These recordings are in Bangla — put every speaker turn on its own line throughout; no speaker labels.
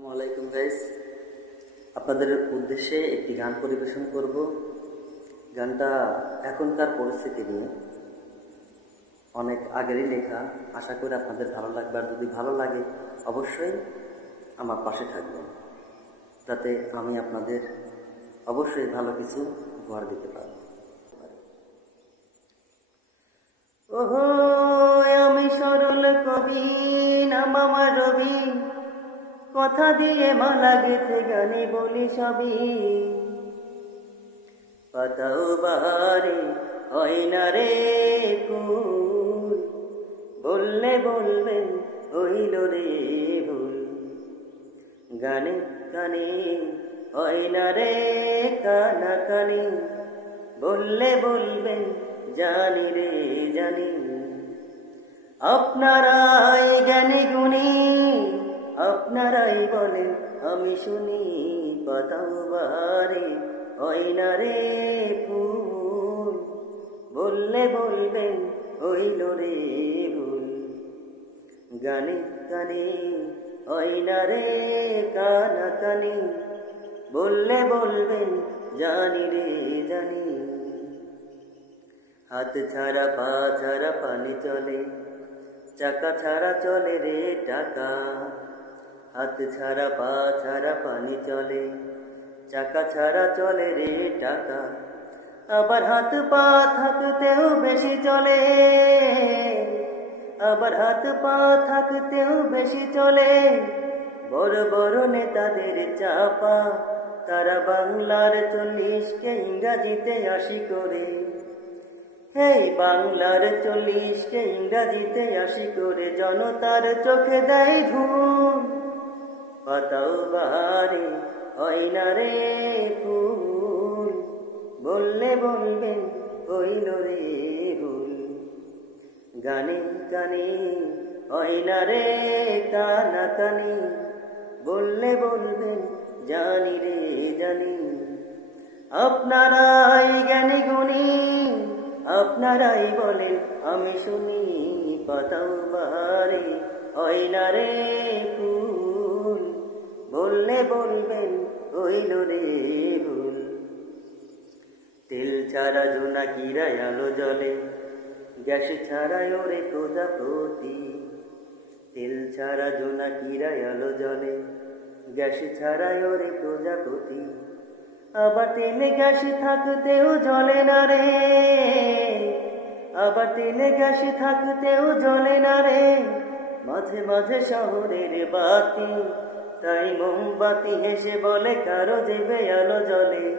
আসসালামু গাইস আপনাদের উদ্দেশ্যে একটি গান পরিবেশন করব। গানটা এখনকার পরিস্থিতি নিয়ে। অনেক আগেরই লেখা। আশা করি আপনাদের ভালো লাগবে। আর যদি ভালো লাগে, অবশ্যই আমার পাশে থাকবেন। যাতে আমি আপনাদের অবশ্যই ভালো কিছু উপহার দিতে পারব। ওহো, আমি সরল কবি, নাম আমার রবি। কথা দিয়ে মালা গেথে গানে বলি সবই। পাতাও বাহারে হয় না রে কুল বললে বলবেন হইল রে ভুল। গানে গানে হয় না রে কানা কানে। বললে বলবেন জানি রে জানি। আপনারাই জ্ঞানী গুণী আপনারাই বলেন, আমি শুনি পাতাও হয় না রে ফুল। বললে বলবেন, হইল রে ভুল। গানে হয় না রে কানা কানে, বললে বলবেন, জানি রে জানি। হাত ছাড়া পা ছাড়া পানি চলে, চাকা ছাড়া চলে রে টাকা। হাত ছাড়া, পা ছাড়া পানি চলে, চাকা ছাড়া চলে রে টাকা। আবার হাত, পা থাকতেও বেশি চলে, আবার হাত, পা থাকতেও বেশি চলে। বড় বড় নেতাদের চাপা, তারা বাংলার চল্লিশকে ইংরাজিতে আশি করে। হেই, বাংলার চল্লিশকে ইংরাজিতে আশি করে, জনতার চোখে দেয় ধুম বাহারে, হয় না রে ফুল। বললে বলবেন হইল রে ভুল। গানে গানে, হয় না রে কানা কানে বললে বলবেন জানি রে জানি। আপনারাই জ্ঞানী গুণী, আপনারাই বলেন, আমি শুনি পাতাও বাহারে, হয় না রে ফুল। বললে বলবেন হইল রে ভুল। তেল ছাড়া জোনাকিরাই আলো জলে গ্যাস ছাড়াই ওরে প্রজাপতি। তেল ছাড়া জোনাকিরাই আলো জলে গ্যাস ছাড়াই ওরে প্রজাপতি। আবার তেলে গ্যাস থাকতেও জ্বলে না রে, আবার তেলে গ্যাস থাকতেও জ্বলে না রে। মাঝে মাঝে শহরের বাতি তাই মোমবাতি হেসে বলে, কারও দেবে আলো জলে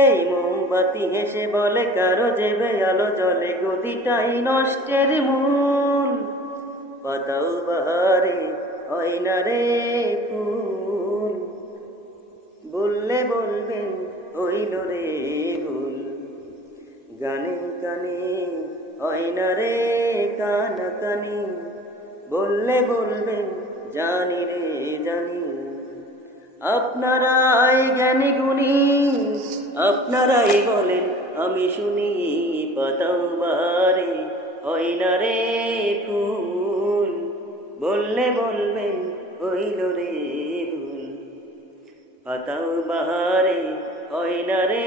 এই মোমবাতি হেসে বলে, কারও দেবে আলো জলে গদিটাই নষ্টের মূল। পাতাও বাহারে হয় রে ফুল। বললে বলবেন, হইল রে ভুল। গানে গানে হয় না রে কানা কানি। বললে বলবেন জানি রে জানি। আপনারাই জ্ঞানী গুণী, আপনারাই বলেন, আমি শুনি পাতাও বারে হয় না রে ফুল বললে বলবেন, হইল রে ভুল। পাতাও বাহারে হয় না রে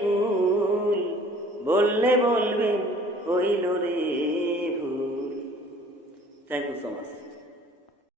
ফুল বললে বলবেন, হইল রে ভুল। Thank you so much